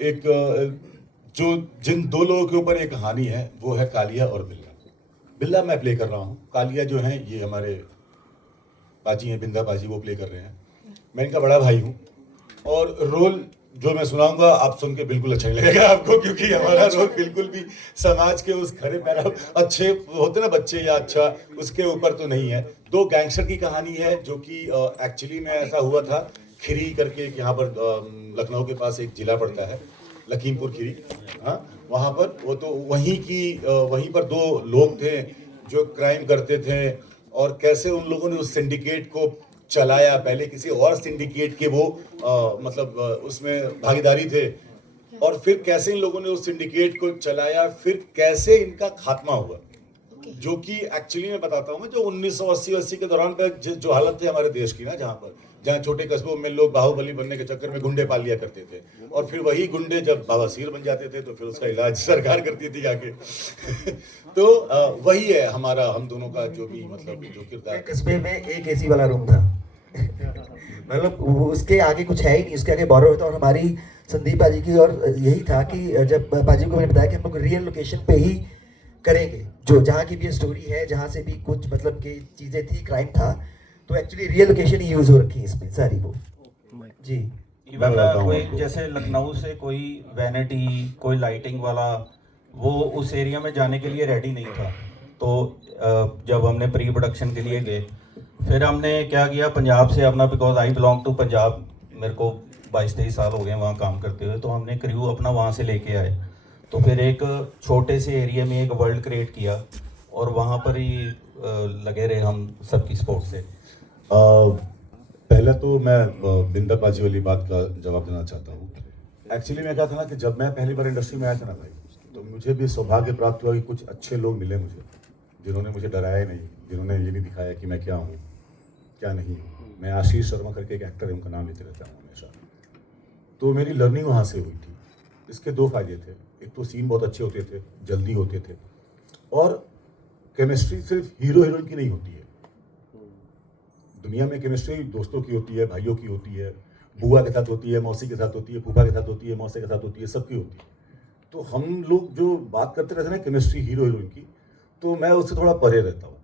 एक जो जिन दो लोगों के ऊपर एक कहानी है वो है कालिया और बिल्ला। बिल्ला मैं प्ले कर रहा हूँ, कालिया जो है ये हमारे पाजी हैं, बिंदा पाजी, वो प्ले कर रहे हैं। मैं इनका बड़ा भाई हूँ और रोल जो मैं सुनाऊंगा आप सुन के बिल्कुल अच्छा नहीं लगेगा आपको, क्योंकि हमारा रोल बिल्कुल भी समाज के उस खरे पैरा अच्छे होते ना बच्चे या अच्छा उसके ऊपर तो नहीं है। दो गैंगस्टर की कहानी है जो कि एक्चुअली में ऐसा हुआ था। खिरी करके एक यहाँ पर लखनऊ के पास एक जिला पड़ता है, लखीमपुर खीरी। हाँ, वहाँ पर वो तो वहीं पर दो लोग थे जो क्राइम करते थे और कैसे उन लोगों ने उस सिंडिकेट को चलाया। पहले किसी और सिंडिकेट के वो मतलब उसमें भागीदारी थे और फिर कैसे इन लोगों ने उस सिंडिकेट को चलाया, फिर कैसे इनका खात्मा हुआ। जो कि एक्चुअली मैं बताता हूँ, मैं जो 1980 के दौरान पे जो हालत थी हमारे देश की ना, जहाँ छोटे कस्बों में लोग बाहुबली बनने के चक्कर में गुंडे पाल लिया करते थे और फिर वही गुंडे जब बवासीर बन जाते थे तो फिर उसका इलाज सरकार करती थी आके। तो वही है हमारा, हम दोनों का जो भी मतलब जो किरदार। कस्बे में एक एसी वाला रूम था। मतलब उसके आगे कुछ है ही नहीं, उसके आगे बॉर्डर होता। और हमारी संदीप पाजी की और यही था कि जब पाजी को मैंने बताया कि हम लोग रियल लोकेशन पे ही करेंगे, जो जहाँ की भी स्टोरी है, जहाँ से भी कुछ मतलब की चीजें थी, क्राइम था, तो एक्चुअली रियल लोकेशन ही यूज हो रखी है इसमें सारी वो। जी, इवन कोई जैसे लखनऊ से कोई वैनिटी, कोई लाइटिंग वाला वो उस एरिया में जाने के लिए रेडी नहीं था। तो जब हमने प्री प्रोडक्शन के लिए गए, फिर हमने क्या किया, पंजाब से अपना, because I belong to Punjab, मेरे को 22-23 साल हो गए वहाँ काम करते हुए, तो हमने क्रू अपना वहाँ से लेके आए। तो फिर एक छोटे से एरिया में एक वर्ल्ड क्रिएट किया और वहाँ पर ही लगे रहे हम सबकी सपोर्ट से। पहले तो मैं बिंदा पाजी वाली बात का जवाब देना चाहता हूँ। एक्चुअली मैं कहा था ना कि जब मैं पहली बार इंडस्ट्री में आया था ना भाई, तो मुझे भी सौभाग्य प्राप्त हुआ कि कुछ अच्छे लोग मिले मुझे, जिन्होंने मुझे डराया नहीं, जिन्होंने ये नहीं दिखाया कि मैं क्या हूँ क्या नहीं हूँ। मैं आशीष शर्मा करके एक एक्टर है, उनका नाम लेते रहता हूँ हमेशा। तो मेरी लर्निंग वहाँ से हुई थी। इसके दो फायदे थे, एक तो सीन बहुत अच्छे होते थे, जल्दी होते थे, और केमिस्ट्री सिर्फ हीरो हीरोइन की नहीं होती है। दुनिया में केमिस्ट्री दोस्तों की होती है, भाइयों की होती है, बुआ के साथ होती है, मौसी के साथ होती है, फूफा के साथ होती है, मौसे के साथ होती है, सबकी होती है। तो हम लोग जो बात करते रहते हैं ना केमिस्ट्री हीरो हीरोइन की, तो मैं उससे थोड़ा परे रहता हूँ।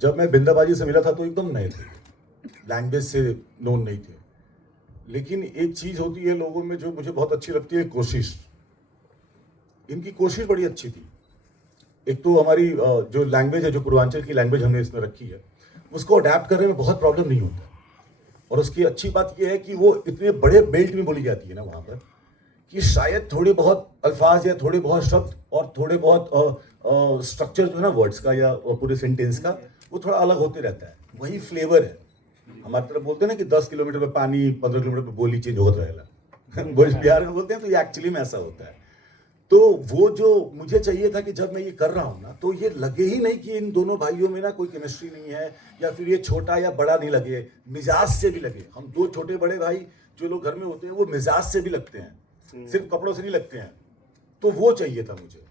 जब मैं बिंदाबाजी से मिला था तो एकदम नए थे, लैंग्वेज से नोन नहीं थे। लेकिन एक चीज़ होती है लोगों में जो मुझे बहुत अच्छी लगती है, कोशिश। इनकी कोशिश बड़ी अच्छी थी। एक तो हमारी जो लैंग्वेज है, जो पूर्वांचल की लैंग्वेज हमने इसमें रखी है, उसको अडेप्ट करने में बहुत प्रॉब्लम नहीं होता। और उसकी अच्छी बात यह है कि वो इतने बड़े बेल्ट में बोली जाती है ना वहाँ पर, कि शायद थोड़े बहुत अल्फाज या थोड़े बहुत शब्द और थोड़े बहुत स्ट्रक्चर जो है ना वर्ड्स का या पूरे सेंटेंस का, वो थोड़ा अलग होते रहता है। वही फ्लेवर है। हमारी तरफ बोलते हैं ना कि 10 किलोमीटर पे पानी, 15 किलोमीटर पे बोली चेंज होता रहेगा। बिहार में बोलते हैं, तो ये एक्चुअली में ऐसा होता है। तो वो जो मुझे चाहिए था कि जब मैं ये कर रहा हूँ ना, तो ये लगे ही नहीं कि इन दोनों भाइयों में ना कोई केमिस्ट्री नहीं है, या फिर ये छोटा या बड़ा नहीं लगे, मिजाज से भी लगे। हम दो छोटे बड़े भाई जो लोग घर में होते हैं वो मिजाज से भी लगते हैं, सिर्फ कपड़ों से नहीं लगते हैं। तो वो चाहिए था मुझे।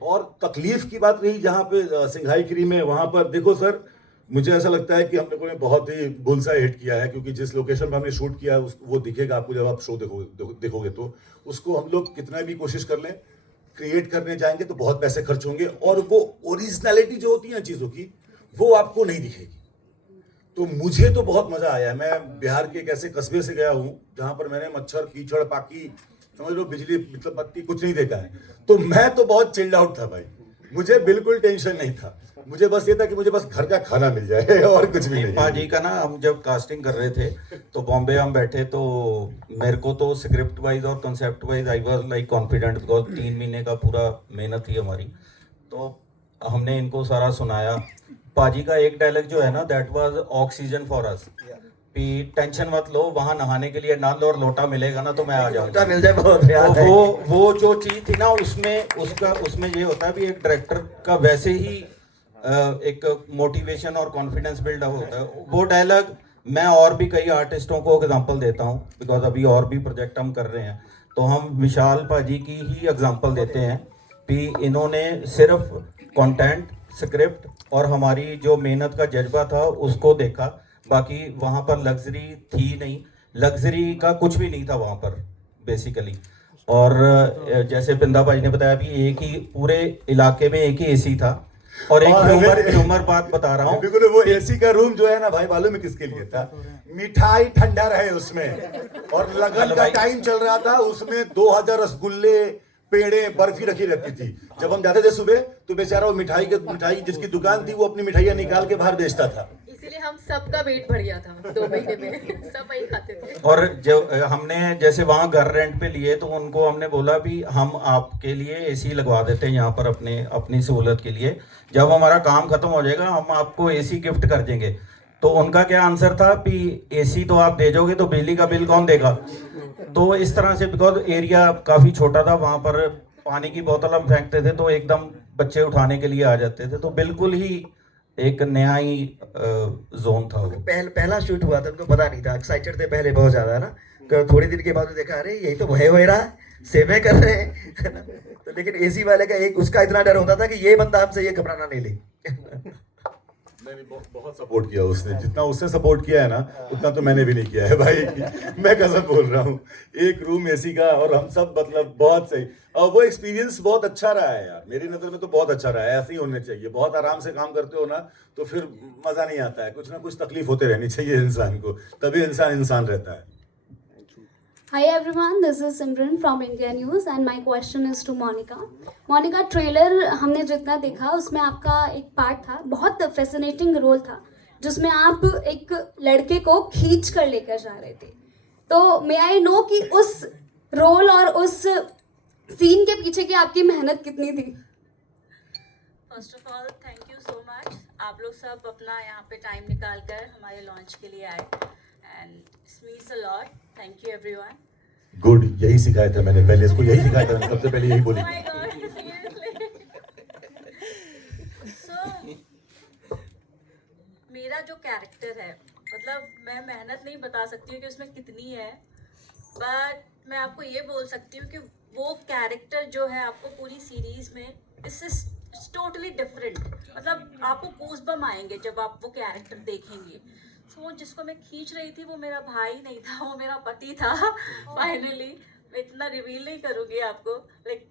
और तकलीफ की बात रही जहाँ पे सिंघाई खिरी में, वहाँ पर देखो सर, मुझे ऐसा लगता है कि हम लोगों ने बहुत ही बुलसाई हिट किया है, क्योंकि जिस लोकेशन पर हमने शूट किया है वो दिखेगा आपको जब आप शो देखोगे। तो उसको हम लोग कितना भी कोशिश कर लें, क्रिएट करने जाएंगे तो बहुत पैसे खर्च होंगे, और वो ओरिजिनलिटी जो होती है चीज़ों की, वो आपको नहीं दिखेगी। तो मुझे तो बहुत मज़ा आया। मैं बिहार के एक ऐसे कस्बे से गया हूँ जहाँ पर मैंने मच्छर, कीचड़, पाकी, समझ लो बिजली, मतलब बत्ती कुछ नहीं देखा है। तो मैं तो बहुत चिल्ड आउट था भाई, मुझे बिल्कुल टेंशन नहीं था। मुझे बस ये था कि मुझे बस घर का खाना मिल जाए और कुछ भी नहीं। पाजी का ना, हम जब कास्टिंग कर रहे थे तो बॉम्बे हम बैठे, तो मेरे को तो स्क्रिप्ट वाइज और concept wise I was like confident, because 3 महीने का पूरा मेहनत थी हमारी। तो हमने इनको सारा सुनाया। पाजी का एक डायलॉग जो है ना, that was oxygen for us, कि टेंशन मत लो, वहाँ नहाने के लिए नल और लोटा मिलेगा ना तो मैं आ जाऊंगा। मिल जाए बहुत याद तो है। वो जो चीज़ थी ना, उसमें ये होता है भी एक डायरेक्टर का वैसे ही एक मोटिवेशन और कॉन्फिडेंस बिल्डअप होता है। वो डायलॉग मैं और भी कई आर्टिस्टों को एग्जांपल देता हूँ, बिकॉज अभी और भी प्रोजेक्ट हम कर रहे हैं, तो हम विशाल पाजी की ही एग्जांपल देते हैं कि इन्होंने सिर्फ कंटेंट, स्क्रिप्ट और हमारी जो मेहनत का जज्बा था उसको देखा। बाकी वहाँ पर लग्जरी थी नहीं, लग्जरी का कुछ भी नहीं था वहाँ पर बेसिकली। और जैसे पिंदा भाई ने बताया भी एक ही पूरे इलाके में एक ही एसी था। और एक ह्यूमर बात बता रहा हूँ, बिल्कुल वो एसी का रूम जो है ना भाई, मालूम है किसके लिए था? मिठाई ठंडा रहे उसमें, और लगन का टाइम चल रहा था, उसमें 2000 रसगुल्ले, पेड़े, बर्फी रखी रहती थी। जब हम जाते थे सुबह तो बेचारा वो मिठाई जिसकी दुकान थी वो अपनी मिठाइयाँ निकाल के बाहर बेचता था। इसीलिए हम सबका वेट बढ़ गया था 2 महीने में, सब वही खाते थे। और जब हमने जैसे वहाँ घर रेंट पे लिए तो उनको हमने बोला भी हम आपके लिए एसी लगवा देते हैं यहाँ पर अपनी सहूलत के लिए, जब हमारा काम खत्म हो जाएगा हम आपको एसी गिफ्ट कर देंगे। तो उनका क्या आंसर था कि एसी तो आप दे दोगे तो बिजली का बिल कौन देगा? तो इस तरह से, बिकॉज एरिया काफ़ी छोटा था, वहाँ पर पानी की बोतल हम फेंकते थे तो एकदम बच्चे उठाने के लिए आ जाते थे। तो बिल्कुल ही एक नया ही जोन था वो। पहला शूट हुआ था, उनको पता नहीं था, एक्साइटेड थे पहले बहुत ज्यादा ना। तो थोड़ी देर के बाद देखा अरे यही तो वही हो रहा है, सेवे कर रहे हैं तो लेकिन एसी वाले का एक उसका इतना डर होता था कि ये बंदा हमसे ये घबराना नहीं ले नहीं, बहुत सपोर्ट किया उसने, जितना उसने सपोर्ट किया है ना उतना तो मैंने भी नहीं किया है भाई। मैं कसम बोल रहा हूँ, एक रूम एसी का और हम सब, मतलब बहुत सही। और वो एक्सपीरियंस बहुत अच्छा रहा है यार, मेरी नज़र में तो बहुत अच्छा रहा है। ऐसे ही होने चाहिए, बहुत आराम से काम करते हो ना तो फिर मज़ा नहीं आता है, कुछ ना कुछ तकलीफ होते रहनी चाहिए इंसान को, तभी इंसान रहता है। Hi everyone, this is Simran from India News and my question is to Monica. Monica, trailer हमने जितना देखा उसमें आपका एक पार्ट था, बहुत फैसिनेटिंग रोल था, जिसमें आप एक लड़के को खींच कर लेकर जा रहे थे। तो मे आई नो कि उस रोल और उस सीन के पीछे की आपकी मेहनत कितनी थी? First of all thank you so much, आप लोग सब अपना यहाँ पे टाइम निकाल कर हमारे लॉन्च के लिए आए and it's means a lot. Thank you everyone. Good, यही सिखाया था मैंने पहले, इसको यही सिखाया था, सबसे पहले यही बोली। My God, seriously. सो मेरा जो कैरेक्टर है, मतलब मैं मेहनत नहीं बता सकती हूँ कि उसमें कितनी है, बट मैं आपको ये बोल सकती हूँ कि वो कैरेक्टर जो है आपको पूरी सीरीज में इट्स टोटली डिफरेंट। मतलब आपको गूज़बम्प आएंगे जब आप वो कैरेक्टर देखेंगे। तो वो जिसको मैं खींच रही थी वो मेरा भाई नहीं था, वो मेरा पति था। फाइनली मैं इतना रिवील नहीं करूँगी आपको, लाइक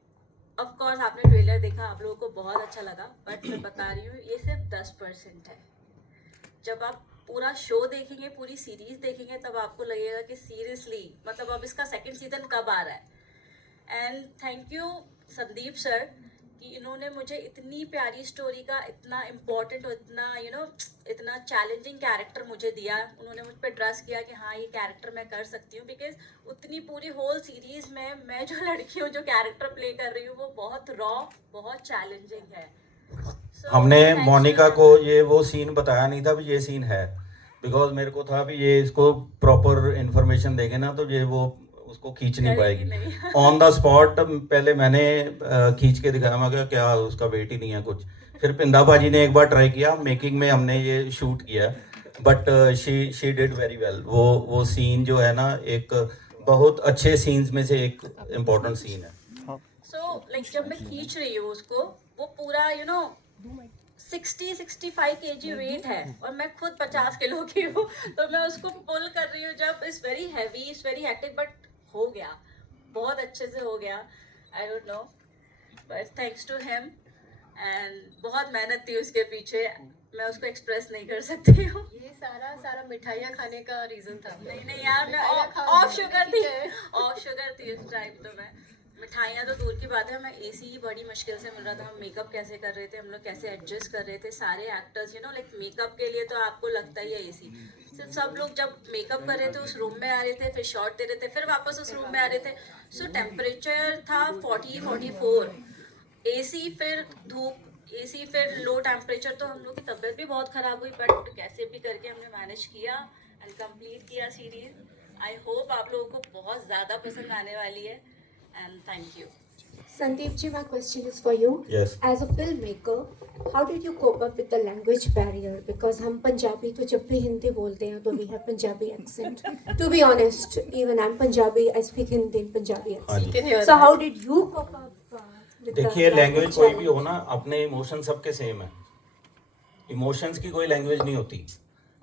ऑफ कोर्स आपने ट्रेलर देखा, आप लोगों को बहुत अच्छा लगा, बट मैं बता रही हूँ ये सिर्फ 10% है। जब आप पूरा शो देखेंगे, पूरी सीरीज देखेंगे, तब आपको लगेगा कि सीरियसली मतलब अब इसका सेकंड सीजन कब आ रहा है। And thank you Sandeep sir कि इन्होंने मुझे इतनी प्यारी स्टोरी का इतना इम्पोर्टेंट और इतना इतना चैलेंजिंग कैरेक्टर मुझे दिया। उन्होंने मुझ पर ट्रस्ट किया कि हाँ ये कैरेक्टर मैं कर सकती हूँ, बिकॉज उतनी पूरी होल सीरीज में मैं जो लड़की हूँ, जो कैरेक्टर प्ले कर रही हूँ, वो बहुत रॉ, बहुत चैलेंजिंग है। हमने मोनिका को ये वो सीन बताया नहीं था भी ये सीन है, बिकॉज मेरे को था भी ये इसको प्रॉपर इन्फॉर्मेशन देंगे ना तो ये वो उसको खींच नहीं पाएगी। ऑन द स्पॉट पहले मैंने खींच के दिखाया, मैं क्या उसका वेट ही नहीं है कुछ। फिर पिंदा भाजी ने एक बार ट्राई किया, मेकिंग में हमने ये शूट किया, but she did very well. वो सीन जो है ना एक बहुत अच्छे सीन्स में से एक इम्पोर्टेंट सीन है। सो लाइक जब मैं खींच रही हूँ उसको, वो पूरा 60-65 kg वेट है और मैं खुद 50 किलो की हूँ, तो मैं उसको पुल कर रही हूँ जब it's very heavy, it's very hectic, but हो गया, बहुत अच्छे से हो गया। I don't know, but thanks to him and बहुत मेहनत थी उसके पीछे, मैं उसको एक्सप्रेस नहीं कर सकती हूँ। ये सारा मिठाइयाँ खाने का रीजन था। नहीं यार, मैं ऑफ शुगर थी उस टाइम। तो मैं मिठाइयाँ तो दूर की बात है, मैं एसी ही बड़ी मुश्किल से मिल रहा था। हम मेकअप कैसे कर रहे थे, हम लोग कैसे एडजस्ट कर रहे थे, सारे एक्टर्स लाइक मेकअप के लिए तो आपको लगता ही है एसी। सिर्फ सब लोग जब मेकअप कर रहे थे उस रूम में आ रहे थे, फिर शॉट दे रहे थे, फिर वापस उस रूम में आ रहे थे। सो टेम्परेचर था 40-44, एसी फिर धूप, एसी फिर लो टेम्परेचर, तो हम लोग की तबीयत भी बहुत ख़राब हुई, बट कैसे भी करके हमने मैनेज किया एंड कंप्लीट किया सीरीज। आई होप आप लोगों को बहुत ज़्यादा पसंद आने वाली है and thank you. Sandeep ji, my question is for you. Yes. As a filmmaker, how did you cope up with the language barrier? Because हम पंजाबी तो जब भी हिंदी बोलते हैं तो we have Punjabi accent. To be honest, even I'm Punjabi, I speak Hindi in Punjabi accent. So how did you cope up with the देखिए, language कोई भी challenge? हो ना, अपने इमोशन सबके सेम है। इमोशंस की कोई लैंग्वेज नहीं होती,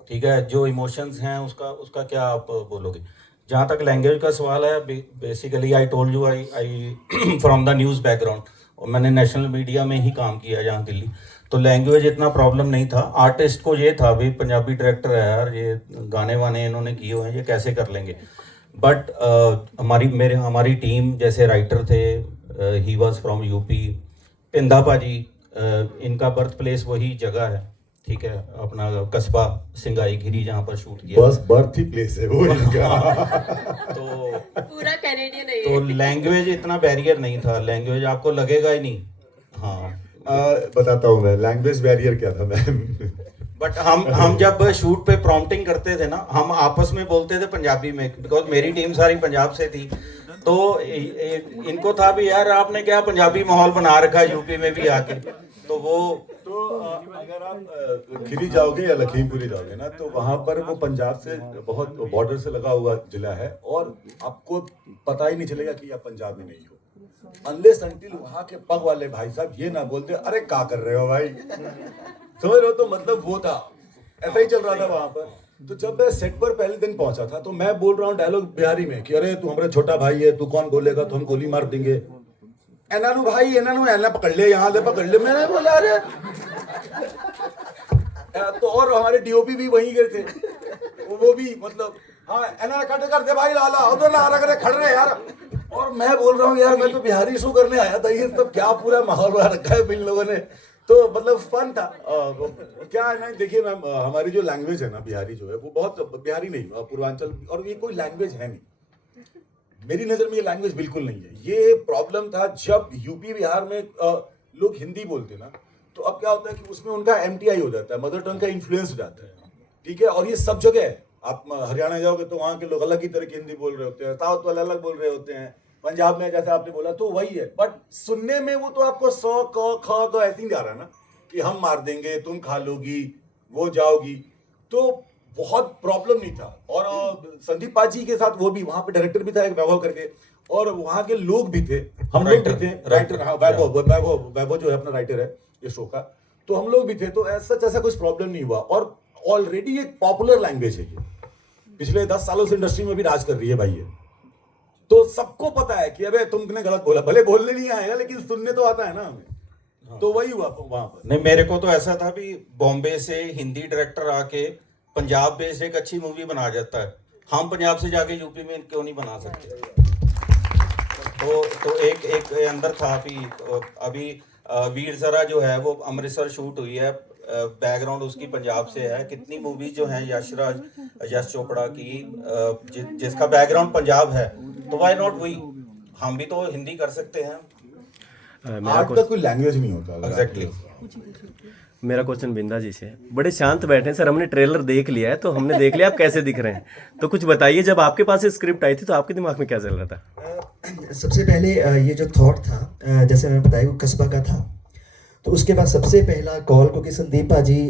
ठीक है। जो इमोशंस हैं उसका क्या आप बोलोगे। जहाँ तक लैंग्वेज का सवाल है, basically I told you I from the news background, और मैंने नेशनल मीडिया में ही काम किया जहाँ दिल्ली, तो लैंग्वेज इतना प्रॉब्लम नहीं था। आर्टिस्ट को ये था भी पंजाबी डायरेक्टर है यार, ये गाने वाने इन्होंने किए हुए हैं, ये कैसे कर लेंगे। बट हमारी टीम, जैसे राइटर थे, ही वाज फ्रॉम यूपी, पिंदा पाजी, इनका बर्थ प्लेस वही जगह है, ठीक है, अपना कस्बा सिंगाई घिरी जहाँ पर शूट किया। बस बर्थ ही प्लेस है वो इनका। तो पूरा कैनेडियन है तो ये। लैंग्वेज इतना बैरियर नहीं था, लैंग्वेज आपको लगेगा ही नहीं। हाँ बताता हूँ मैं, लैंग्वेज बैरियर क्या था मैम। बट हम जब शूट पे प्रॉम्प्टिंग करते थे ना, हम आपस में बोलते थे पंजाबी में, बिकॉज मेरी टीम सारी पंजाब से थी। तो इनको था भी यार आपने क्या पंजाबी माहौल बना रखा है यूपी में भी आके। तो वो अगर आप खिरी जाओगे या लखीमपुरी जाओगे ना, तो वहाँ पर वो पंजाब से बहुत बॉर्डर से लगा हुआ जिला है, और आपको पता ही नहीं चलेगा कि आप पंजाब में नहीं हो, अनलेस अंटिल वहाँ के पग वाले भाई साहब ये ना बोलते अरे क्या कर रहे हो भाई, समझ रहे हो। तो मतलब वो था, ऐसा ही चल रहा था वहाँ पर। तो जब मैं सेट पर पहले दिन पहुंचा था, तो मैं बोल रहा हूँ डायलॉग बिहारी में कि अरे तू हमारा छोटा भाई है, तू कौन बोलेगा, तो हम गोली मार देंगे। एनानु भाई एनानु एना पकड़ ले, यहाँ ले पकड़ ले। मैंने बोला अरे तो, और हमारे डीओपी भी वहीं गए थे, वो भी मतलब हाँ एना कट कर दे भाई, लाला उधर ला रहा करे खड़ रहे यार। और मैं बोल रहा हूँ यार मैं तो बिहारी शो करने आया था, ये सब क्या पूरा माहौल बना रखा है इन लोगों ने। तो मतलब फन था। क्या है ना, देखिए मैम, हमारी जो लैंग्वेज है ना बिहारी जो है, वो बहुत बिहारी नहीं, पूर्वांचल, और ये कोई लैंग्वेज है नहीं, मेरी नज़र में ये लैंग्वेज बिल्कुल नहीं है। ये प्रॉब्लम था जब यूपी बिहार में लोग हिंदी बोलते ना, तो अब क्या होता है कि उसमें उनका MTI हो जाता है, मदर टंग का इन्फ्लुएंस हो जाता है, ठीक है। और ये सब जगह है, आप हरियाणा जाओगे तो वहाँ के लोग अलग ही तरह की हिंदी बोल रहे होते हैं, साउथ वाले अलग बोल रहे होते हैं, पंजाब में जैसे आपने बोला तो वही है, बट सुनने में वो तो आपको सौ क ख ग ऐसे ही जा रहा है ना, कि हम मार देंगे, तुम खा लोगी, वो जाओगी। तो बहुत प्रॉब्लम नहीं था। और संदीप पाजी के साथ वो भी वहाँ पे डायरेक्टर भी था एक वैभव करके, और वहाँ के लोग भी थे, हम लोग भी थे, राइटर, हाँ वैभव जो है अपना राइटर है ये शो का, तो हम लोग भी थे। तो ऐसा कुछ प्रॉब्लम नहीं हुआ। और ऑलरेडी एक पॉपुलर लैंग्वेज है ये, पिछले 10 सालों से इंडस्ट्री में भी राज कर रही है भाई ये, तो सबको पता है कि अबे तुमने गलत बोला, भले बोलने नहीं आएगा लेकिन सुनने तो आता है ना हमें। हाँ। तो वही हुआ वहां पर। नहीं, मेरे को तो ऐसा था भी बॉम्बे से हिंदी डायरेक्टर आके पंजाब बेस्ड एक अच्छी मूवी बना जाता है, हम पंजाब से जाके यूपी में क्यों नहीं बना सकते। तो एक अंदर था अभी वीर ज़रा जो है वो अमृतसर शूट हुई है, बैकग्राउंड उसकी पंजाब से है। कितनी मूवीज जो हैं यश चोपड़ा की जिसका बैकग्राउंड पंजाब है, तो व्हाई नॉट वही, हम भी तो हिंदी कर सकते हैं। आर्ट का कोई लैंग्वेज नहीं होता। एग्जैक्टली। मेरा क्वेश्चन बिंदा जी से, बड़े शांत बैठे हैं सर, हमने ट्रेलर देख लिया है, तो हमने देख लिया आप कैसे दिख रहे हैं, तो कुछ बताइए, जब आपके पास स्क्रिप्ट आई थी तो आपके दिमाग में क्या चल रहा था? सबसे पहले ये जो थॉट था, जैसे मैंने बताया वो कस्बा का था, तो उसके बाद सबसे पहला कॉल, क्योंकि संदीप पाजी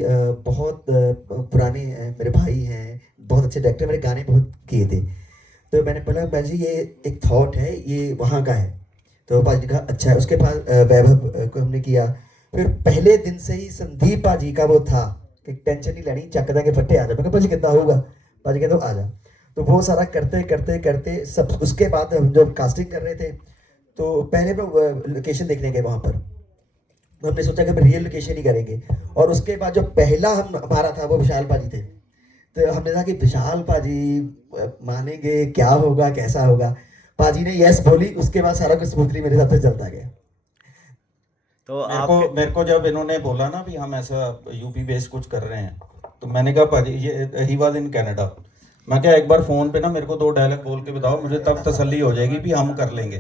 बहुत पुराने मेरे भाई हैं, बहुत अच्छे डायरेक्टर, मेरे गाने बहुत किए थे, तो मैंने बोला भाजी ये एक थॉट है, ये वहाँ का है, तो पाजी ने कहा अच्छा है। उसके बाद वैभव को हमने किया, फिर पहले दिन से ही संदीप पाजी का वो था कि टेंशन नहीं लेनी, चक देंगे फट्टे आ जा। मैं कहा पाजी कितना होगा, पाजी कहते आ जा। तो वो सारा करते करते करते सब, उसके बाद हम जब कास्टिंग कर रहे थे तो पहले हम लोकेशन देखने गए वहाँ पर, तो हमने सोचा कि हम रियल लोकेशन ही करेंगे। और उसके बाद जो पहला हमारा था वो विशाल पाजी थे, तो हमने कहा कि विशाल पाजी मानेंगे, क्या होगा कैसा होगा, पाजी ने यस बोली, उसके बाद सारा कुछ स्मूथली मेरे हिसाब से चलता गया। तो मेरे को जब इन्होंने बोला ना भी हम ऐसा यूपी बेस्ड कुछ कर रहे हैं, तो मैंने कहा पाजी, ये ही वाज इन कनाडा, मैं क्या एक बार फोन पे ना मेरे को 2 डायलॉग बोल के बताओ, मुझे तब तसल्ली हो जाएगी भी हम कर लेंगे।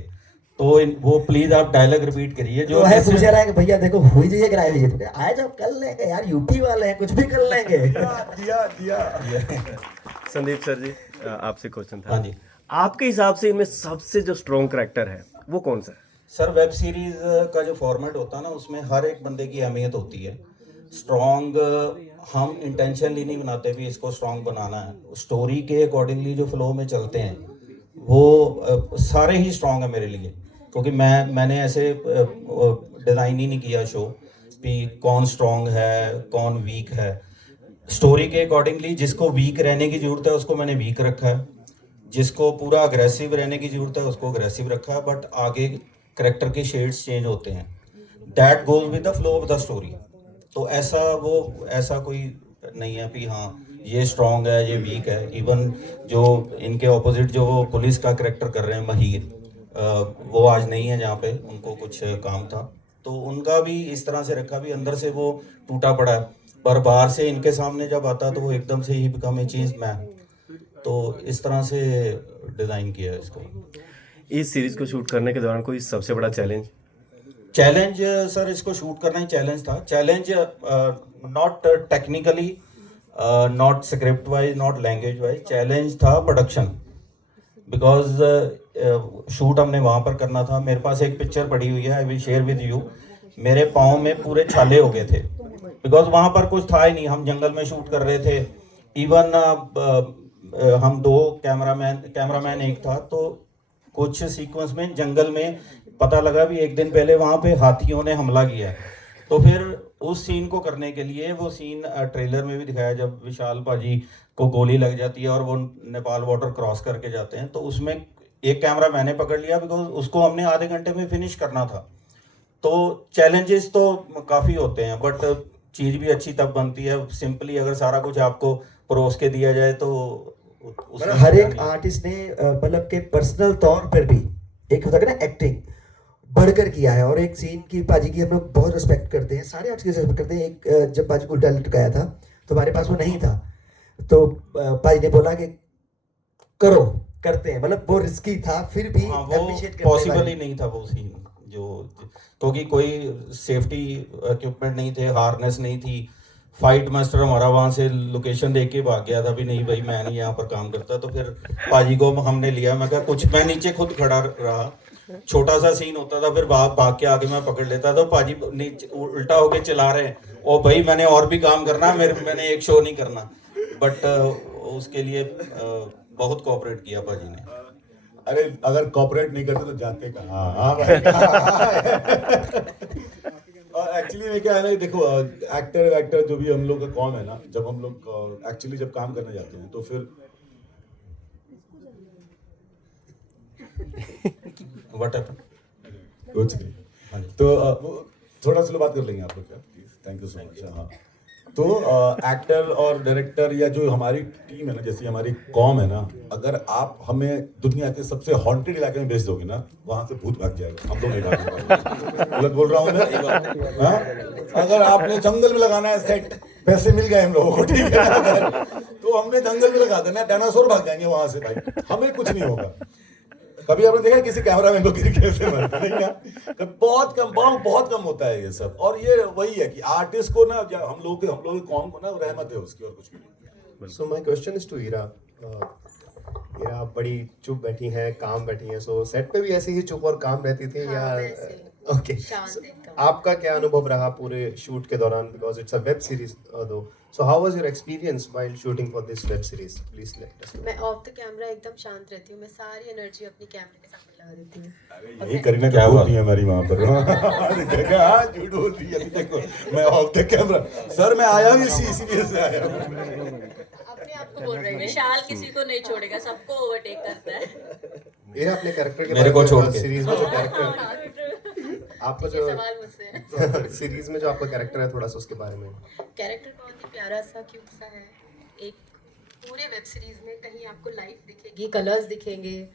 तो वो प्लीज आप डायलॉग रिपीट करिए जो है। पूछ रहा है कि भैया देखो हुई जाइए कराए हुई है, आए जब कर लेंगे यार, यूपी वाले हैं, कुछ भी कर लेंगे। दिया। संदीप सर जी, आपसे क्वेश्चन था। हाँ जी। आपके हिसाब से इनमें सबसे जो स्ट्रॉन्ग कैरेक्टर है वो कौन सा है? सर, वेब सीरीज का जो फॉर्मेट होता है ना, उसमें हर एक बंदे की अहमियत होती है। स्ट्रॉन्ग हम इंटेंशनली नहीं बनाते भी इसको स्ट्रॉन्ग बनाना है, स्टोरी के अकॉर्डिंगली जो फ्लो में चलते हैं वो सारे ही स्ट्रॉन्ग है मेरे लिए, क्योंकि मैंने ऐसे डिज़ाइन ही नहीं किया शो कि कौन स्ट्रॉन्ग है कौन वीक है। स्टोरी के अकॉर्डिंगली जिसको वीक रहने की ज़रूरत है उसको मैंने वीक रखा है, जिसको पूरा अग्रेसिव रहने की ज़रूरत है उसको अग्रेसिव रखा है, बट आगे करेक्टर के शेड्स चेंज होते हैं, that goes with the flow of the story. तो ऐसा कोई नहीं है कि हाँ ये स्ट्रॉन्ग है ये वीक है। इवन जो इनके ऑपोजिट जो वो पुलिस का करेक्टर कर रहे हैं महीर, वो आज नहीं है जहाँ पे, उनको कुछ काम था, तो उनका भी इस तरह से रखा भी अंदर से वो टूटा पड़ा है, पर बाहर से इनके सामने जब आता तो वो एकदम से he become a change man. तो इस तरह से डिज़ाइन किया है इसको। इस सीरीज को शूट करने के दौरान कोई सबसे बड़ा चैलेंज सर, इसको शूट करना ही चैलेंज था। Challenge not technically, not script wise, not language wise, challenge था प्रोडक्शन। बिकॉज शूट हमने वहाँ पर करना था। मेरे पास एक पिक्चर पड़ी हुई है, I will share with you. मेरे पाँव में पूरे छाले हो गए थे, बिकॉज वहाँ पर कुछ था ही नहीं। हम जंगल में शूट कर रहे थे। इवन हम 2 कैमरामैन एक था, तो कुछ सीक्वेंस में जंगल में पता लगा भी एक दिन पहले वहाँ पे हाथियों ने हमला किया है। तो फिर उस सीन को करने के लिए, वो सीन ट्रेलर में भी दिखाया जब विशाल भाजी को गोली लग जाती है और वो नेपाल बॉर्डर क्रॉस करके जाते हैं, तो उसमें एक कैमरा मैंने पकड़ लिया, बिकॉज उसको हमने आधे घंटे में फिनिश करना था। तो चैलेंजेस तो काफ़ी होते हैं, बट चीज़ भी अच्छी तब बनती है। सिंपली अगर सारा कुछ आपको परोस के दिया जाए तो मतलब हर एक आर्टिस्ट ने मतलब के पर्सनल तौर पर भी एक होता है ना एक्टिंग बढ़कर किया है। और एक सीन की पाजी की हम लोग बहुत रिस्पेक्ट करते हैं, सारे आर्टिस्ट की रिस्पेक्ट करते हैं। एक जब पाजी को उल्टा लटकाया था तो हमारे पास वो नहीं था, तो पाजी ने बोला कि करो, करते हैं। मतलब वो रिस्की था, फिर भी वो पॉसिबल ही नहीं था वो सीन, जो क्योंकि कोई सेफ्टी इक्विपमेंट नहीं थे, हार्नेस नहीं थी। फाइट मास्टर हमारा वहाँ से लोकेशन देख के भाग गया था भी नहीं भाई मैं नहीं यहाँ पर काम करता। तो फिर पाजी को हमने लिया, मैं कहा कुछ, मैं नीचे खुद खड़ा रहा, छोटा सा सीन होता था, फिर भाग के आगे मैं पकड़ लेता था। पाजी नीचे उल्टा होके चला रहे हैं, और भाई मैंने और भी काम करना है, मैंने एक शो नहीं करना। बट उसके लिए बहुत कोऑपरेट किया पाजी ने। अरे अगर कॉपरेट नहीं करते तो जाते कहाँ? हाँ भाई। और एक्चुअली में क्या है ना, देखो एक्टर जो भी हम लोग का कौन है ना, जब हम लोग एक्चुअली जब काम करने जाते हैं तो फिर व्हाट हैपेंड, कुछ नहीं। तो वो थोड़ा स्लो बात कर लेंगे आप लोग क्या, please, thank you so much. हाँ, तो एक्टर और डायरेक्टर या जो हमारी टीम है ना, जैसी हमारी कॉम है ना, अगर आप हमें दुनिया के सबसे हॉन्टेड इलाके में भेज दोगे ना, वहाँ से भूत भाग जाएगा, हम लोग नहीं भागेंगे। गलत बोल रहा हूँ मैं? हाँ? अगर आपने जंगल में लगाना है सेट, पैसे मिल गए हम लोगों को, ठीक है, तो हमने जंगल में लगा देना, डायनासोर भाग जाएंगे वहाँ से भाई, हमें कुछ नहीं होगा। कभी आपने देखा किसी कैमरामैन को गिर कैसे मरता नहीं ना? बहुत कम होता है ये सब। और ये वही है कि आर्टिस्ट को ना, हम लोग के कौम को ना रहमत है उसकी, और कुछ नहीं। So my question is to Ira. Ira आप बड़ी चुप बैठी हैं, काम बैठी हैं, सो सेट पे भी ऐसे ही चुप और काम रहती थी या? ओके, आपका क्या अनुभव रहा पूरे शूट के दौरान, because it's a web series though, so how was your experience while shooting for this web series? Please let us know. मैं ऑफ द कैमरा एकदम शांत रहती हूँ, मैं सारी एनर्जी अपनी कैमरे के सामने लगा देती हूँ। यही करीना क्या होती है हमारी वहाँ पर। हाँ, झूठ बोल रही है। देखो मैं ऑफ द कैमरा, सर मैं आया भी इसी से आया हूँ। अपने आप को बोल रहे हैं, विशाल किसी को नहीं छोड़ेगा, सबको ओवरटेक करता है। ये अपने कैरेक्टर के मेरे को छोड़ के सीरीज में जो कैरेक्टर आपका जो सवाल मुझसे है। सीरीज में जो आपका कैरेक्टर है, थोड़ा सा उसके बारे में। कैरेक्टर बहुत ही प्यारा सा, क्यूट सा है। एक पूरे वेब सीरीज में कहीं आपको लाइफ दिखेगी, कलर्स दिखेंगे,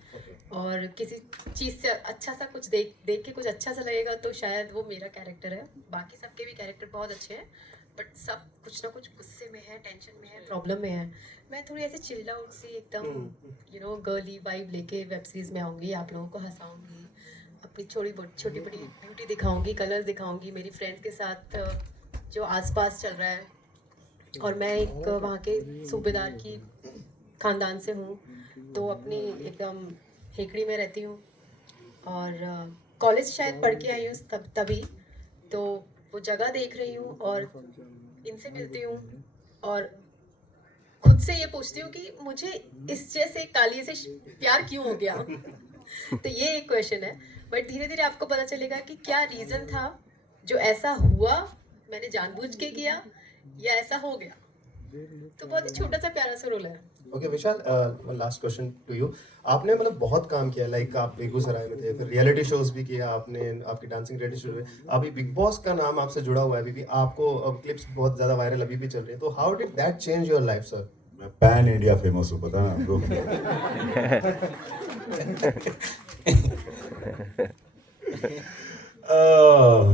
और किसी चीज़ से अच्छा सा कुछ देख के कुछ अच्छा सा लगेगा, तो शायद वो मेरा कैरेक्टर है। बाकी सबके भी कैरेक्टर बहुत अच्छे हैं, बट सब कुछ ना कुछ गुस्से में है, टेंशन में है, प्रॉब्लम में है। मैं थोड़ी ऐसे चिल आउट सी एकदम गर्ली वाइब लेके वेब सीरीज में आऊँगी, आप लोगों को हंसाऊँगी, अपनी छोटी बड़ी ब्यूटी दिखाऊंगी, कलर्स दिखाऊंगी, मेरी फ्रेंड्स के साथ जो आसपास चल रहा है। और मैं एक वहाँ के सूबेदार की ख़ानदान से हूँ, तो अपनी एकदम हेकड़ी में रहती हूँ, और कॉलेज शायद पढ़ के आई हूँ तभी, तो वो जगह देख रही हूँ और इनसे मिलती हूँ, और खुद से ये पूछती हूँ कि मुझे इस जैसे कालिए से प्यार क्यों हो गया। तो ये एक क्वेश्चन है, बट धीरे धीरे आपको पता चलेगा कि क्या रीज़न था जो ऐसा हुआ, मैंने जानबूझ के किया या ऐसा हो गया। तो बहुत ही छोटा सा प्यारा सा रोल है। Okay Vishal, last question to you. आपने मतलब बहुत काम किया, लाइक आप बेगूसराय में थे, फिर रियलिटी शोज भी किया आपने, आपकी डांसिंग रियलिटी शो में, अभी बिग बॉस का नाम आपसे जुड़ा हुआ है, अभी भी आपको क्लिप्स बहुत ज़्यादा वायरल अभी भी चल रही है, तो how did that change your life sir? मैं पैन इंडिया फेमस हूँ, पता ना आपको।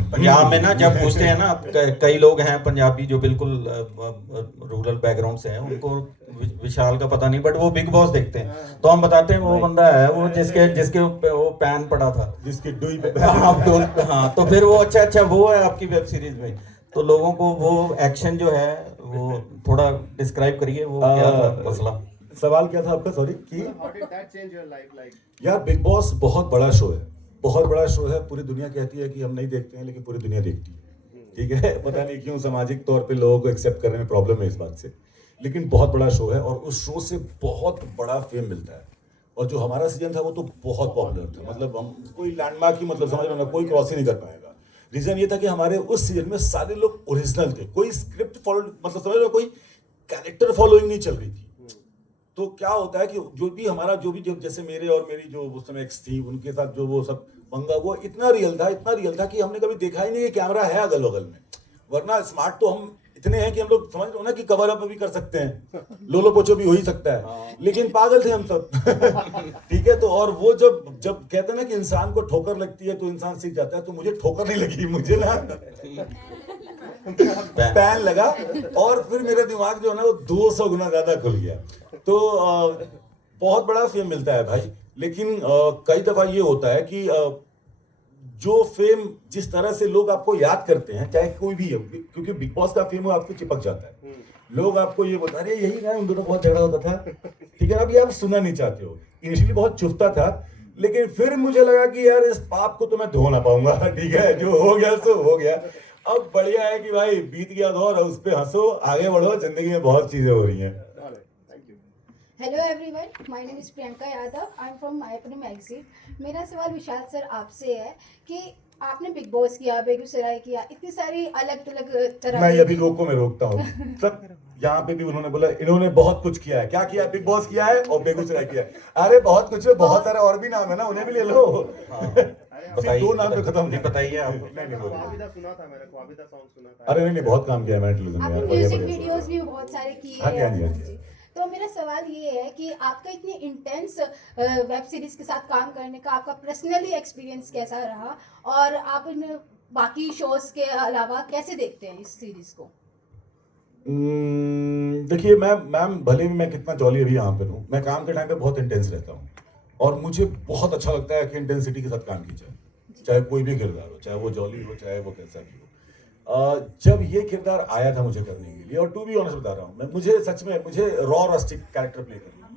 पंजाब में ना जब पूछते हैं ना, कई लोग हैं पंजाबी जो बिल्कुल रूरल बैकग्राउंड से हैं, उनको विशाल का पता नहीं, बट वो बिग बॉस देखते हैं, तो हम बताते हैं वो बंदा है वो जिसके वो पैन पड़ा था, जिसकी डुई पे हाँ, तो फिर वो अच्छा वो है आपकी वेब सीरीज में, तो लोगों को वो एक्शन जो है वो थोड़ा डिस्क्राइब करिए, वो क्या था मसला? सवाल क्या था आपका, सॉरी? कि how did that change your life? Like यार बिग बॉस बहुत बड़ा शो है, बहुत बड़ा शो है। पूरी दुनिया कहती है कि हम नहीं देखते हैं, लेकिन पूरी दुनिया देखती है, ठीक है। पता नहीं क्यों सामाजिक तौर पे लोगों को एक्सेप्ट करने में प्रॉब्लम है इस बात से, लेकिन बहुत बड़ा शो है और उस शो से बहुत बड़ा फेम मिलता है। और जो हमारा सीजन था वो तो बहुत पॉपुलर था, मतलब हम कोई लैंडमार्क ही, मतलब समझ लो ना, कोई क्रॉस ही नहीं कर पाएगा। रीजन ये था कि हमारे उस सीजन में सारे लोग ओरिजिनल थे, कोई स्क्रिप्ट फॉलो, मतलब समझ लो कोई कैरेक्टर फॉलोइंग नहीं चल रही थी। तो क्या होता है कि जो भी जैसे मेरे और मेरी जो उस समय एक्स थी, उनके साथ जो वो सब पंगा, वो इतना रियल था कि हमने कभी देखा ही नहीं कि कैमरा है अगल बगल में। वरना स्मार्ट तो हम इतने हैं कि हम लोग समझ लो ना कि कवर अप भी कर सकते हैं, लोलो पोचो भी हो ही सकता है, लेकिन पागल थे हम सब। ठीक है, तो और वो जब कहते हैं ना कि इंसान को ठोकर लगती है तो इंसान सीख जाता है, तो मुझे ठोकर नहीं लगी, मुझे ना पैन लगा, और फिर मेरा दिमाग जो है ना वो 200 गुना ज्यादा खुल गया। तो बहुत बड़ा फेम मिलता है भाई, लेकिन कई दफा ये होता है कि जो फेम जिस तरह से लोग आपको याद करते हैं, चाहे कोई भी है, क्योंकि बिग बॉस का फेम वो आपको चिपक जाता है, लोग आपको ये बोलते हैं अरे यही ना उन दोनों बहुत झगड़ा होता था, ठीक है। अब ये आप सुनना नहीं चाहते हो। इनिशियली बहुत चुभता था, लेकिन फिर मुझे लगा कि यार इस पाप को तो मैं धो ना पाऊंगा, ठीक है, जो हो गया सो हो गया। अब बढ़िया है कि भाई बीत गया दौर, उस पर हंसो, आगे बढ़ो, जिंदगी में बहुत चीजें हो रही हैं। Hello everyone, my name is Priyanka Yadav, I am from मायपनी मैगजीन। मेरा सवाल विशाल सर आपसे है कि आपने बिग बॉस किया, बेगूसराय किया, इतनी सारी अलग अलग तरह मैं अभी रोको में रोकता हूँ सब। यहाँ पे भी उन्होंने बोला इन्होंने बहुत कुछ किया है, क्या किया? बिग बॉस किया है और बेगूसराय किया है। अरे बहुत कुछ है, बहुत सारे और भी नाम है ना, उन्हें भी ले लो। बताइए, 2 नाम पे खत्म नहीं, बताइए आप। सुना था मैंने, ख्वाबिदा सॉन्ग सुना था। अरे नहीं, बहुत काम किया मैंने टेलीविजन आपने में, म्यूजिक वीडियोस भी बहुत सारे किए हाँ जी, हाँ जी, हाँ हैं। जी। तो मेरा सवाल ये है कि आपका इतनी इंटेंस वेब सीरीज के साथ काम करने का आपका पर्सनली एक्सपीरियंस कैसा रहा, और आप इन बाकी शोज के अलावा कैसे देखते हैं इस सीरीज को? देखिए मैम भले भी मैं कितना जॉली अभी यहाँ पे हूँ, मैं काम के टाइम पे बहुत इंटेंस रहता हूँ, और मुझे बहुत अच्छा लगता है कि इंटेंसिटी के साथ काम की जाए, चाहे कोई भी किरदार हो, चाहे वो जॉली हो, चाहे वो कैसा भी हो। जब ये किरदार आया था मुझे करने के लिए, और टू बी ऑनेस्ट बता रहा हूँ मैं, मुझे सच में रॉ रस्टिक कैरेक्टर प्ले करना,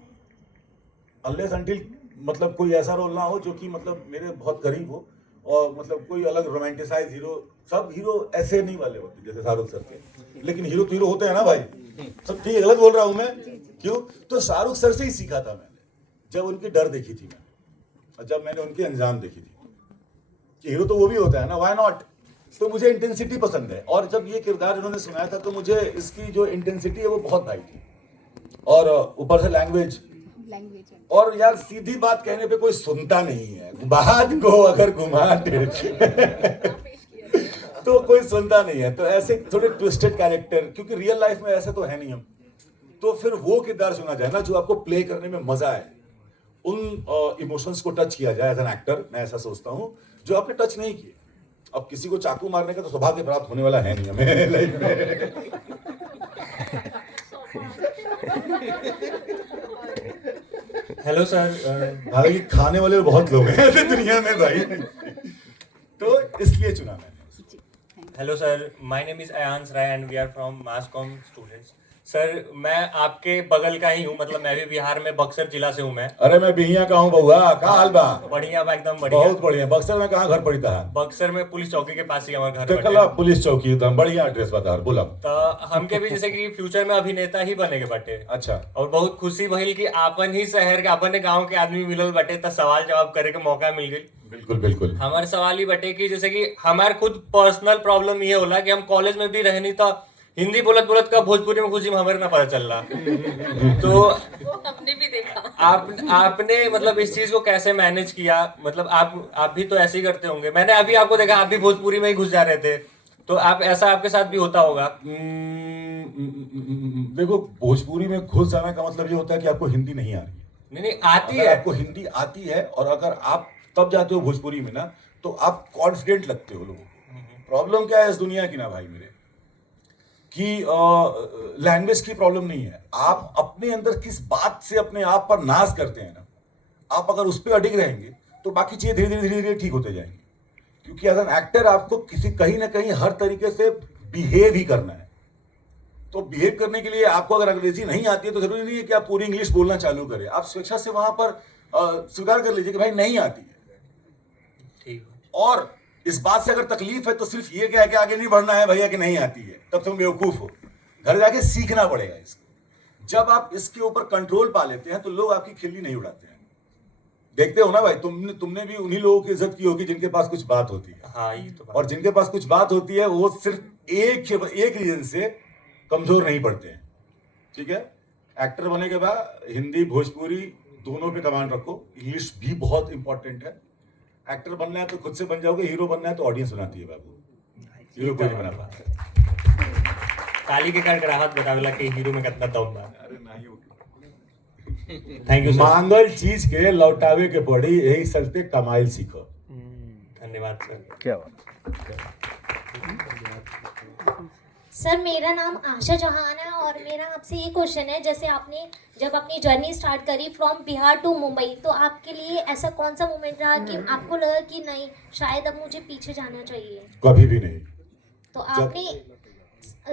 अनलेस अनटिल मतलब कोई ऐसा रोल ना हो जो कि मतलब मेरे बहुत करीब हो, और मतलब कोई अलग रोमांटिसाइज हीरो, सब हीरो ऐसे नहीं वाले होते जैसे शाहरुख सर के, लेकिन हीरो तो हीरो होते हैं ना भाई, सब ठीक है, गलत बोल रहा हूँ मैं? क्यों? तो शाहरुख सर से ही सीखा था मैंने, जब उनकी डर देखी थी मैंने, और जब मैंने उनकी अंजाम देखी थी कि हीरो तो वो भी होता है ना, व्हाई नॉट। तो मुझे इंटेंसिटी पसंद है, और जब ये किरदार इन्होंने सुनाया था तो मुझे इसकी जो इंटेंसिटी है वो बहुत भाई थी, और ऊपर से लैंग्वेज, और यार सीधी बात कहने पे कोई सुनता नहीं है, बात को अगर घुमा तो कोई सुनता नहीं है। तो ऐसे थोड़े ट्विस्टेड कैरेक्टर, क्योंकि रियल लाइफ में ऐसे तो है नहीं हम, तो फिर वो किरदार सुना जाए ना जो आपको प्ले करने में मजा आए, उन इमोशंस को टच किया जाए एज एन एक्टर, मैं ऐसा सोचता हूँ, जो आपने टच नहीं किए। अब किसी को चाकू मारने का तो सौभाग्य प्राप्त होने वाला है नहीं हमें लाइफ में। Hello sir. भाई खाने वाले बहुत लोग हैं ऐसे दुनिया में भाई, तो इसलिए चुना मैंने। Hello sir, my name is Ayansh Rai and we are from mass comm students. Sir मैं आपके बगल का ही हूँ, मतलब मैं भी बिहार में बक्सर जिला से हूँ मैं। अरे मैं बिहिया का हूँ बउआ, का हाल बा? बढ़िया बा, एकदम बढ़िया। बहुत बढ़िया। बक्सर में कहाँ घर पड़ता है? बक्सर में पुलिस चौकी के पास ही हमारा घर तो कल पुलिस चौकी, एकदम बढ़िया एड्रेस बता बोला। तो हमके भी जैसे कि फ्यूचर में अभिनेता ही बने के बाटे। अच्छा। और बहुत खुशी भइल कि आपन ही शहर के आपन गाँव के आदमी मिलल बाटे, तो सवाल जवाब करे के मौका मिल गई। बिल्कुल बिल्कुल। हमारे सवाल ही बटे कि जैसे कि हमारे खुद पर्सनल प्रॉब्लम ये होला कि हम कॉलेज में भी रहनी तो हिंदी बोलत बोलत का भोजपुरी में कुछ हमारे ना पता चल रहा। तो वो हमने भी देखा। आपने मतलब इस चीज को कैसे मैनेज किया? मतलब आप भी तो ऐसे ही करते होंगे। मैंने अभी आपको देखा, आप भी भोजपुरी में ही घुस जा रहे थे, तो आप ऐसा आपके साथ भी होता होगा। देखो, भोजपुरी में घुस जाना का मतलब ये होता है कि आपको हिंदी नहीं आ रही है। नहीं आती अगर है आपको हिंदी आती है और अगर आप तब जाते हो भोजपुरी में ना, तो आप कॉन्फिडेंट लगते हो लोगों को। प्रॉब्लम क्या है इस दुनिया की ना भाई मेरे, कि लैंग्वेज की प्रॉब्लम नहीं है, आप अपने अंदर किस बात से अपने आप पर नाज करते हैं ना, आप अगर उस पर अडिग रहेंगे तो बाकी चीजें धीरे धीरे धीरे धीरे ठीक होते जाएंगी। क्योंकि एज एन एक्टर आपको कहीं ना कहीं हर तरीके से बिहेव ही करना है। तो बिहेव करने के लिए आपको अगर अंग्रेजी नहीं आती है तो जरूरी नहीं है कि आप पूरी इंग्लिश बोलना चालू करें। आप स्वेच्छा से वहां पर स्वीकार कर लीजिए कि भाई नहीं आती है, ठीक। और इस बात से अगर तकलीफ है तो सिर्फ ये कह के आगे नहीं बढ़ना है भैया कि नहीं आती है, तब तुम बेवकूफ हो। घर जाके सीखना पड़ेगा इसको। जब आप इसके ऊपर कंट्रोल पा लेते हैं तो लोग आपकी खिल्ली नहीं उड़ाते हैं। देखते हो ना भाई, तुमने भी उन्हीं लोगों की इज्जत की होगी जिनके पास कुछ बात होती है। हाँ, ये तो और जिनके पास कुछ बात होती है वो सिर्फ एक रीजन से कमजोर नहीं पड़ते हैं। ठीक है, एक्टर बनने के बाद हिंदी भोजपुरी दोनों पे कमांड रखो। इंग्लिश भी बहुत इंपॉर्टेंट है। एक्टर बनना है तो खुद से बन जाओगे, हीरो बनना है तो ऑडियंस बनाती है बाबू, हीरो कोई नहीं बना पाता। ताली के कर हाथ बतावेला कि हीरो में कितना दम बा। अरे नहीं हो, थैंक यू सर। मांगल चीज के लौटावे के पड़ी, यही चलते कमाइल सीखो। धन्यवाद सर। क्या बात। सर, मेरा नाम आशा चौहान है और मेरा आपसे ये क्वेश्चन है, जैसे आपने जब अपनी जर्नी स्टार्ट करी फ्रॉम बिहार टू मुंबई, तो आपके लिए ऐसा कौन सा मोमेंट रहा कि आपको लगा कि नहीं, शायद अब मुझे पीछे जाना चाहिए? कभी भी नहीं। तो आपने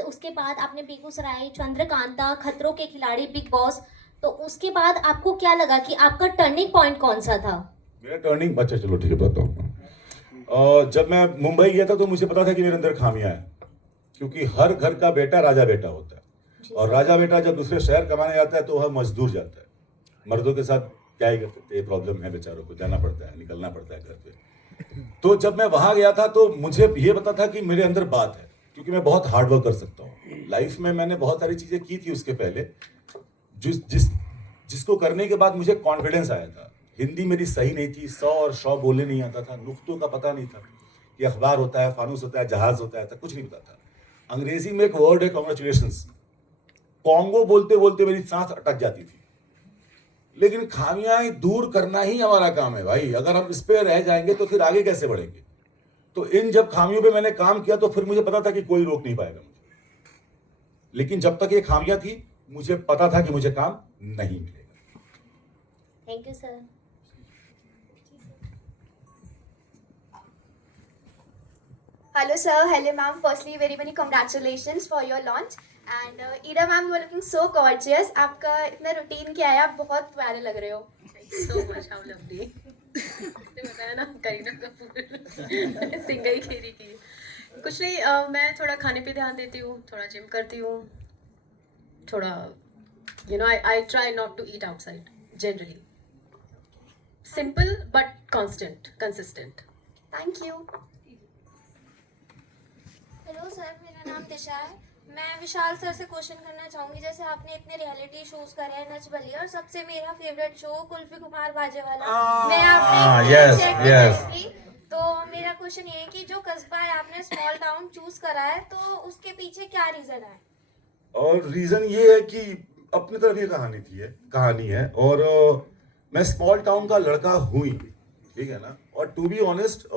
उसके बाद आपने बेगूसराय, चंद्रकांता, खतरों के खिलाड़ी, बिग बॉस, तो उसके बाद आपको क्या लगा कि आपका टर्निंग पॉइंट कौन सा था? मेरा टर्निंग, अच्छा चलो ठीक है बताओ। जब मैं मुंबई गया था तो मुझे पता था कि मेरे अंदर खामियां हैं, क्योंकि हर घर का बेटा राजा बेटा होता है, और राजा बेटा जब दूसरे शहर कमाने जाता है तो वह मजदूर जाता है। मर्दों के साथ क्या ही कर सकते, प्रॉब्लम है, बेचारों को जाना पड़ता है, निकलना पड़ता है घर पे। तो जब मैं वहां गया था तो मुझे ये पता था कि मेरे अंदर बात है, क्योंकि मैं बहुत हार्ड वर्क कर सकता हूँ। लाइफ में मैंने बहुत सारी चीजें की थी उसके पहले, जिसको करने के बाद मुझे कॉन्फिडेंस आया था। हिंदी मेरी सही नहीं थी, 100 और 100 बोलने नहीं आता था, नुक्तों का पता नहीं था कि अखबार होता है, फानूस होता है, जहाज होता है, कुछ नहीं पता था। अंग्रेजी में एक वर्ड है कॉन्ग्रेचुलेशंस, कॉन्गो बोलते बोलते मेरी सांस अटक जाती थी। लेकिन खामियां दूर करना ही हमारा काम है भाई। अगर हम इस पे रह जाएंगे तो फिर आगे कैसे बढ़ेंगे? तो इन जब खामियों पे मैंने काम किया तो फिर मुझे पता था कि कोई रोक नहीं पाएगा मुझे। लेकिन जब तक ये खामियां थी मुझे पता था कि मुझे काम नहीं मिलेगा। Thank you sir. Hello sir, hello ma'am. Firstly, very many congratulations for your launch. And Ida ma'am, you are looking so gorgeous. आपका इतना रूटीन क्या है? आप बहुत प्यारे लग रहे हो. So much, how lovely. इसने बताया ना, करीना कपूर सिंगल खेरी की। कुछ नहीं, मैं थोड़ा खाने पे ध्यान देती हूँ, थोड़ा जिम करती हूँ, थोड़ा I try not to eat outside generally. Simple but consistent. Thank you. Hello sir, मेरा नाम दिशा है। मैं विशाल सर से क्वेश्चन करना चाहूँगी, जैसे आपने इतने रियलिटी शोज करे हैं, नच बलिए, और सबसे मेरा फेवरेट शो कुल्फी कुमार बाजे वाला, मैं आपने चेक करी थी। तो मेरा क्वेश्चन ये है कि जो कस्बा है आपने स्मॉल टाउन चूज करा है, तो उसके पीछे क्या रीजन है? और रीजन ये है कि अपनी तरफ ये कहानी है, और मैं स्मॉल टाउन का लड़का हूँ ही, ठीक है ना। और टू बी ऑनेस्ट,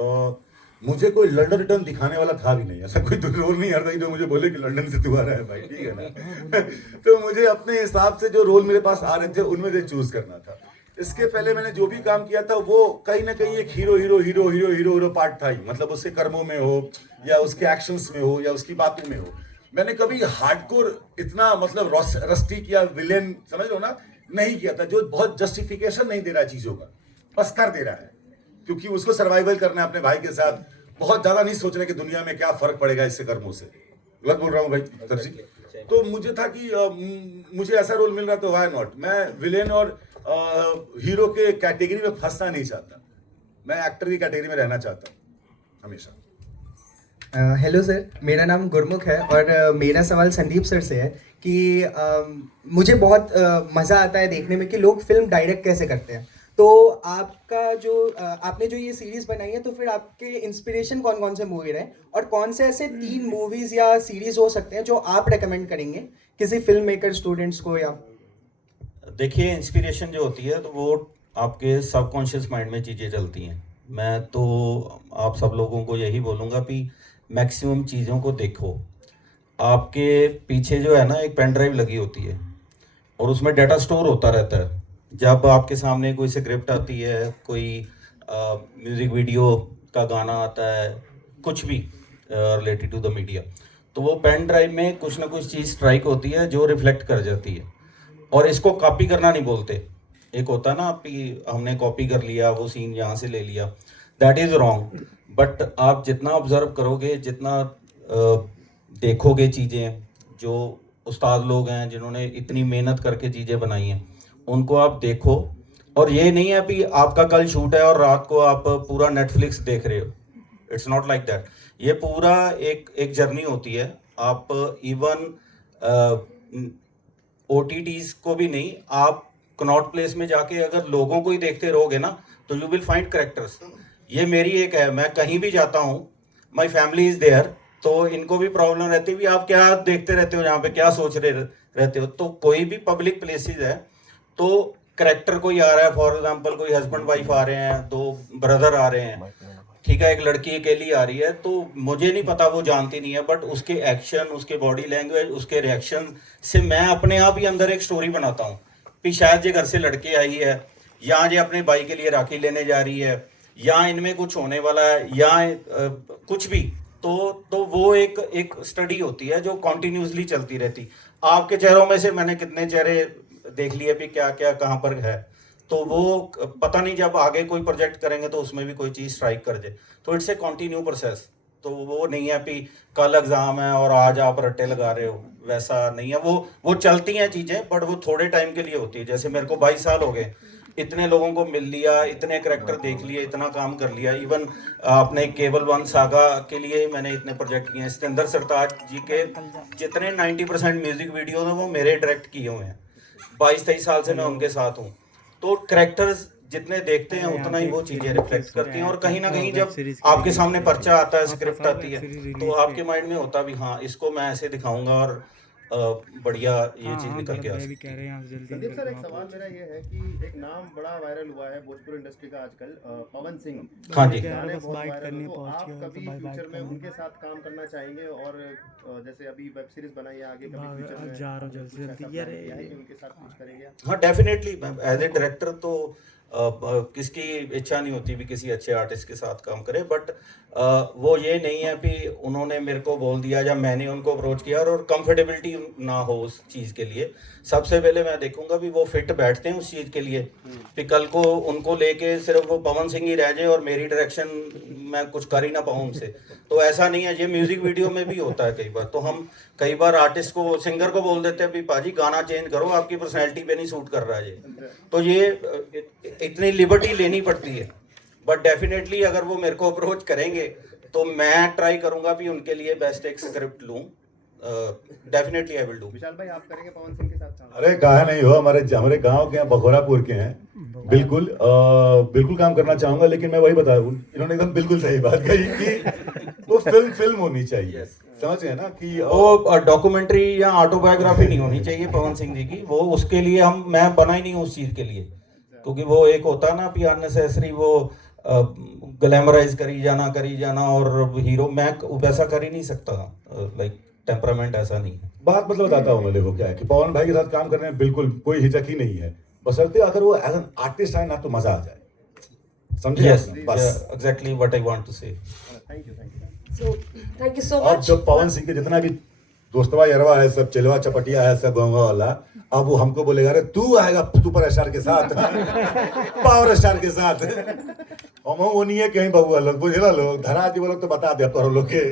मुझे कोई लंदन रिटर्न दिखाने वाला था भी नहीं, ऐसा कोई रोल नहीं आता जो मुझे बोले कि लंदन से तू आ रहा है भाई, ठीक है ना। तो मुझे अपने हिसाब से जो रोल मेरे पास आ रहे थे उनमें से चूज करना था। इसके पहले मैंने जो भी काम किया था वो कहीं ना कहीं एक हीरो पार्ट था ही, मतलब उसके कर्मों में हो या उसके एक्शंस में हो या उसकी बातों में हो। मैंने कभी हार्डकोर इतना मतलब रस्टिक या विलेन, समझ लो ना, नहीं किया था, जो बहुत जस्टिफिकेशन नहीं दे रहा है चीजों का, बस कर दे रहा है क्योंकि उसको सर्वाइवल करना है अपने भाई के साथ। बहुत ज्यादा नहीं सोच रहे कि दुनिया में क्या फर्क पड़ेगा इससे कर्मों से। गलत बोल रहा हूँ भाई सर जी? तो मुझे था कि मुझे ऐसा रोल मिल रहा तो व्हाई नॉट। मैं विलेन और हीरो के कैटेगरी में फंसना नहीं चाहता, मैं एक्टर की कैटेगरी में रहना चाहता हूँ हमेशा। हेलो सर, मेरा नाम गुरमुख है और मेरा सवाल संदीप सर से है कि मुझे बहुत मज़ा आता है देखने में कि लोग फिल्म डायरेक्ट कैसे करते हैं। तो आपका जो आपने जो ये सीरीज़ बनाई है, तो फिर आपके इंस्पिरेशन कौन कौन से मूवी रहे और कौन से ऐसे 3 मूवीज़ या सीरीज़ हो सकते हैं जो आप रेकमेंड करेंगे किसी फिल्म मेकर स्टूडेंट्स को? या देखिए, इंस्पिरेशन जो होती है तो वो आपके सबकॉन्शियस माइंड में चीज़ें चलती हैं। मैं तो आप सब लोगों को यही बोलूँगा कि मैक्सिमम चीज़ों को देखो। आपके पीछे जो है ना एक पेन ड्राइव लगी होती है और उसमें डाटा स्टोर होता रहता है। जब आपके सामने कोई स्क्रिप्ट आती है, कोई म्यूज़िक वीडियो का गाना आता है, कुछ भी रिलेटेड टू द मीडिया, तो वो पेन ड्राइव में कुछ ना कुछ चीज़ स्ट्राइक होती है जो रिफ्लेक्ट कर जाती है। और इसको कॉपी करना नहीं बोलते। एक होता ना कि हमने कॉपी कर लिया, वो सीन यहाँ से ले लिया, दैट इज़ रॉन्ग। बट आप जितना ऑब्ज़र्व करोगे, जितना देखोगे चीज़ें, जो उस्ताद लोग हैं जिन्होंने इतनी मेहनत करके चीज़ें बनाई हैं, उनको आप देखो। और ये नहीं है कि आपका कल शूट है और रात को आप पूरा नेटफ्लिक्स देख रहे हो। It's not like that. ये पूरा एक जर्नी होती है। आप इवन OTTs को भी नहीं, आप कनॉट प्लेस में जाके अगर लोगों को ही देखते रहोगे ना, तो यू विल फाइंड करेक्टर्स। ये मेरी एक है, मैं कहीं भी जाता हूँ, माई फैमिली इज़ देयर, तो इनको भी प्रॉब्लम रहती है भी आप क्या देखते रहते हो, यहाँ पे क्या सोच रहे रहते हो। तो कोई भी पब्लिक प्लेसेस है तो करेक्टर कोई आ रहा है, फॉर एग्जांपल कोई हस्बैंड वाइफ आ रहे हैं, 2 ब्रदर आ रहे हैं, ठीक है, एक लड़की अकेली आ रही है, तो मुझे नहीं पता, वो जानती नहीं है, बट उसके एक्शन, उसके बॉडी लैंग्वेज, उसके रिएक्शन से मैं अपने आप ही अंदर एक स्टोरी बनाता हूँ कि शायद ये घर से लड़के आई है, या ये अपने भाई के लिए राखी लेने जा रही है, या इनमें कुछ होने वाला है, या कुछ भी। तो वो एक स्टडी होती है जो कॉन्टिन्यूसली चलती रहती। आपके चेहरों में से मैंने कितने चेहरे देख लिए भी, क्या क्या कहाँ पर है, तो वो पता नहीं, जब आगे कोई प्रोजेक्ट करेंगे तो उसमें भी कोई चीज़ स्ट्राइक कर जाए। तो इट्स ए कंटिन्यू प्रोसेस। तो वो नहीं है कि कल एग्ज़ाम है और आज आप रट्टे लगा रहे हो, वैसा नहीं है। वो चलती हैं चीज़ें, बट वो थोड़े टाइम के लिए होती है। जैसे मेरे को 22 साल हो गए, इतने लोगों को मिल लिया, इतने करैक्टर देख लिए, इतना काम कर लिया। इवन आपने केवल 1 सागा के लिए ही मैंने इतने प्रोजेक्ट किए हैं। सतेंद्र सरताज जी के जितने 90% म्यूज़िक वीडियो हैं वो मेरे डायरेक्ट किए हुए हैं। 22-23 साल से मैं उनके साथ हूँ। तो करैक्टर्स जितने देखते हैं उतना ही वो चीज़ें रिफ्लेक्ट करती हैं। और कहीं ना कहीं जब आपके सामने पर्चा आता है, स्क्रिप्ट आती है, तो आपके माइंड में होता भी हाँ, इसको मैं ऐसे दिखाऊंगा और बढ़िया ये चीज़ निकल के आ सकती है। संदीप सर, एक सवाल मेरा ये है कि एक नाम बड़ा वायरल हुआ है भोजपुरी इंडस्ट्री का आजकल, पवन सिंह। हाँ जी। गाने बहुत वायरल हैं, तो आप कभी फ्यूचर में उनके साथ काम करना चाहेंगे? और जैसे अभी वेब सीरीज बनाई है, आगे कभी फ्यूचर में उनके साथ कुछ करेंगे? हाँ, डेफिनेटली। एज ए डायरेक्टर तो किसकी इच्छा नहीं होती भी किसी अच्छे आर्टिस्ट के साथ काम करे, बट वो ये नहीं है कि उन्होंने मेरे को बोल दिया या मैंने उनको अप्रोच किया और कंफर्टेबिलिटी ना हो उस चीज़ के लिए। सबसे पहले मैं देखूंगा भी वो फिट बैठते हैं उस चीज़ के लिए, कि कल को उनको लेके सिर्फ वो पवन सिंह ही रह जाए और मेरी डायरेक्शन मैं कुछ कर ही ना पाऊँ उनसे। तो ऐसा नहीं है। ये म्यूज़िक वीडियो में भी होता है कई बार। तो हम कई बार आर्टिस्ट को, सिंगर को बोल देते हैं भी पाजी गाना चेंज करो, आपकी पर्सनैलिटी पे नहीं सूट कर रहा है ये। तो ये इतनी लिबर्टी लेनी पड़ती है। बट डेफिनेटली अगर वो मेरे को अप्रोच करेंगे तो मैं ट्राई करूंगा भी उनके लिए बेस्ट एक स्क्रिप्ट लूँ। Definitely I will do. Vishal भाई, आप करेंगे पवन सिंह के साथ काम? अरे कहा नहीं हो, हमारे गांव के हैं, बखोरापुर के हैं। बिल्कुल काम करना चाहूंगा, लेकिन मैं वही बता रहा हूँ, इन्होंने एकदम बिल्कुल सही बात कही कि वो फिल्म होनी चाहिए। समझ गए ना कि वो डॉक्यूमेंट्री या ऑटोबायोग्राफी नहीं होनी चाहिए पवन सिंह जी की। वो उसके लिए मैं बना ही नहीं उस चीज़ के लिए, क्योंकि वो एक होता ना कि अननेसेसरी वो ग्लैमराइज करी जाना और हीरो, मैं वैसा कर ही नहीं सकता। लाइक टेम्परामेंट ऐसा नहीं है। बात मतलब बताता हूँ मैं, देखो क्या है कि पवन भाई के साथ काम करने में बिल्कुल कोई हिचक ही नहीं है, बशर्ते अगर वो एज एन आर्टिस्ट आए ना तो मजा आ जाए। समझे? बस exactly what I want to say. Thank you. So, thank you so और much. जो पवन सिंह के जितना भी दोस्तवा यारवा है, सब चिलवा चपटिया है, सब गंगा वाला, अब वो हमको बोलेगा अरे तू आएगा सुपर स्टार के साथ पावर स्टार के साथ। हम वो नहीं है कहीं बहुआ लोग, बुझे ना लोग, धरा जी लोग तो बता दे तो लोग के।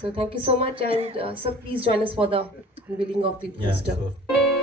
So thank you so much, and sir, please join us for the unveiling of the poster. Yeah, sure.